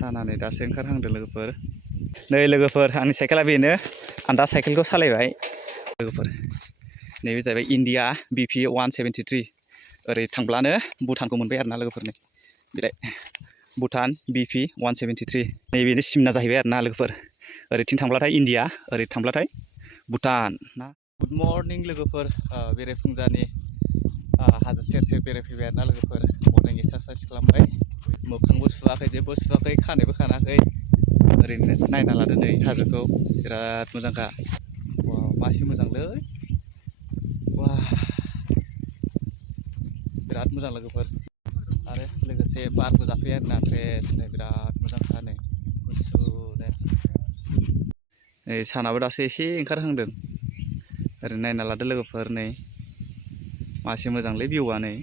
सानानै दासो ओंखारहांदों लोगोफोर। नै लोगोफोर आंनि साइकेला बेनो, आं दा साइकेलखौ सालायबाय लोगोफोर। नैबे जाहैबाय इन्डिया BP 173। ओरै थांब्लानो भुटानखौ मोनबाय आरोना लोगोफोर। नै बिलाय भुटान BP 173 नैबेनो सिमना जाहैबाय आरोना लोगोफोर। ओरैथिं थांब्लाथाय इन्डिया, ओरै थांब्लाथाय भुटान ना। गुड मर्निं लोगोफोर, बेरेफुंजानि हाजो सेर सेर बेरायफैबाय आरोना लोगोफोर। मर्निं एक्सारसाइस खालामबाय, मोखांबो सुवाखै, जेबो सुवाखै, खानायबो खानाखै, ओरैनो नायना लादो नै हाजोखौ। बिराद मोजांखा, वाव मासे मोजांलै, वाह बिराद मोजां लोगोफोर। आरो लोगोसे बारबो जाफैयो आरोना फ्रेसनो, बिराद मोजांखा नै गुसुनो। नै सानाबो दासो एसे ओंखारहांदों। ओरै नायना लादो लोगोफोर, नै मासे मोजांलै भिउआ नै,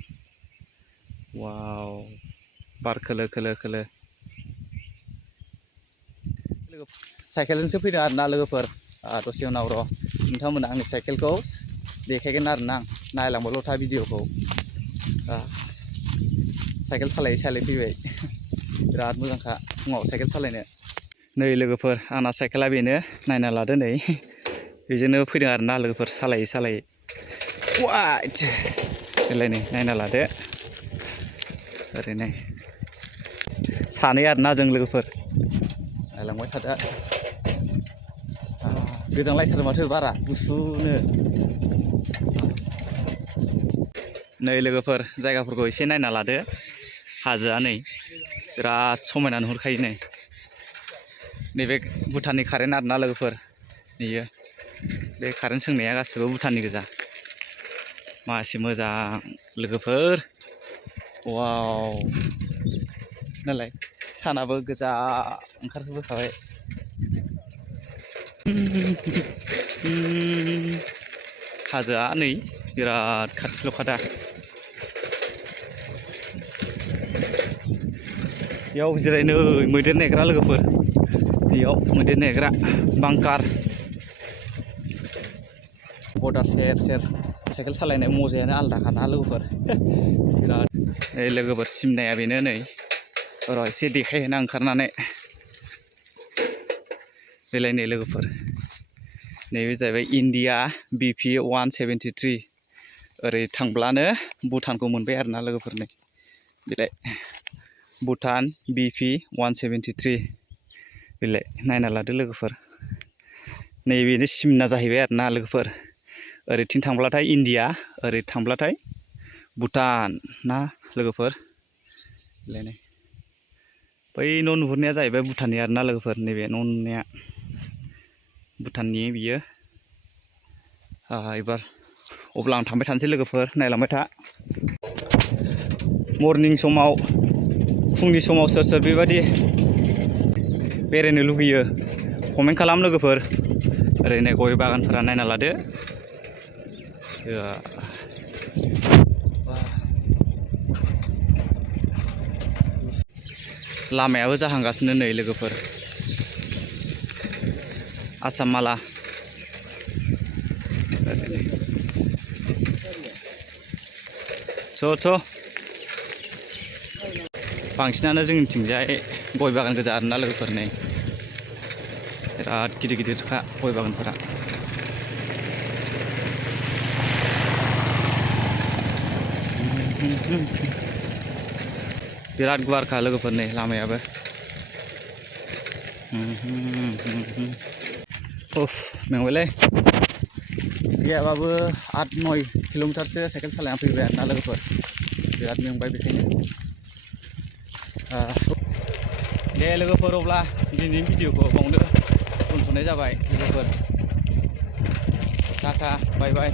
वाव बार खोलो खोलो खोलो। साइकेलजोंसो फैदों आरोना लोगोफोर। दसे उनाव र' नोंथांमोना आंनि साइकेलखौ देखायगोन आरोना, आं नायलांबायल' था भिडिअखौ। साइकेल सालायै सालायै फैबाय, बिराद मोजांखा फुङाव साइकेल सालायनो। नै लोगोफोर आंना साइकेला बेनो, नायना लादो नै बेजोंनो फैदों आरोना लोगोफोर, सालायै सालायै वाइट। देलाय नै नायना लादो, ओरैनो सानै आरोना जों लोगोफोर। नायलांबाय थादो, गोजांलायथारो माथो बारा गुसुनो। नै लोगोफोर जायगाफोरखौ एसे नायना लादो, हाजोआ नै बिराद समायना नुहुरखायो। नै नैबे भुटाननि कारेन्ट आरोना लोगोफोर। बेयो बे कारेन्ट सोंनाया गासिबो भुटाननि गोजा। मासे मोजां लोगोफोर, वाव नालाय सानाबो गोजा ओंखारबोखाबाय। हाजोआ नै बिराद खाथिल'खादा। बेयाव जिरायनो मैदेर नेग्रा लोगोफोर, बेयाव मैदेर नेग्रा बांकार। बर्डार सेर सेर साइकेल सालायनाय मजायानो आलादाखाना लोगोफोर। बिराद लोगोफोर सिमनाया बेनो नै, र' एसे देखायहैना ओंखारनानै। बेलाय नै लोगोफोर, नैबे जाहैबाय इन्डिया BP 173। ओरै थांब्लानो भुटानखौ मोनबाय आरोना लोगोफोर। नै बेलाय भुटान BP 173। बेलाय नायना लादो लोगोफोर, नैबेनो सिमना जाहैबाय आरोना लोगोफोर। ओरैथिं थांब्लाथाय इन्डिया, ओरै थांब्लाथाय भुटान ना लोगोफोर। बेलाय नै बै न' नुहुरनाया जाहैबाय भुटाननि आरोना लोगोफोर। नैबे न' नुनाया भुटाननि बियो। एबार अब्ला आं थांबाय थानोसै लोगोफोर, नायलांबाय था। मर्निं समाव, फुंनि समाव सोर सोर बेबायदि बेरायनो लुगैयो कमेन्ट खालाम लोगोफोर। ओरैनो गय बागानफोरा नायना लादो। लामायाबो जाहांगासिनो नै लोगोफोर, आसाम माला। थ' बांसिनानो जोंनिथिंजाय गय बागान गोजा आरोना लोगोफोर। नै बिराद गिदिर गिदिरखा गय बागानफोरा। बिराद गुवारखा लोगोफोर नै लामायाबो। उफ मेंबायलै, गैयाबाबो 8-9 किल'मिटारसो साइकेल सालायना फैबाय आरोना लोगोफोर। बिराद मेंबाय बेखायनो। दे लोगोफोर अब्ला दिनैनि भिडिअखौ बावनो दोनथ'नाय जाबाय लोगोफोर। टाटा बाय बाय।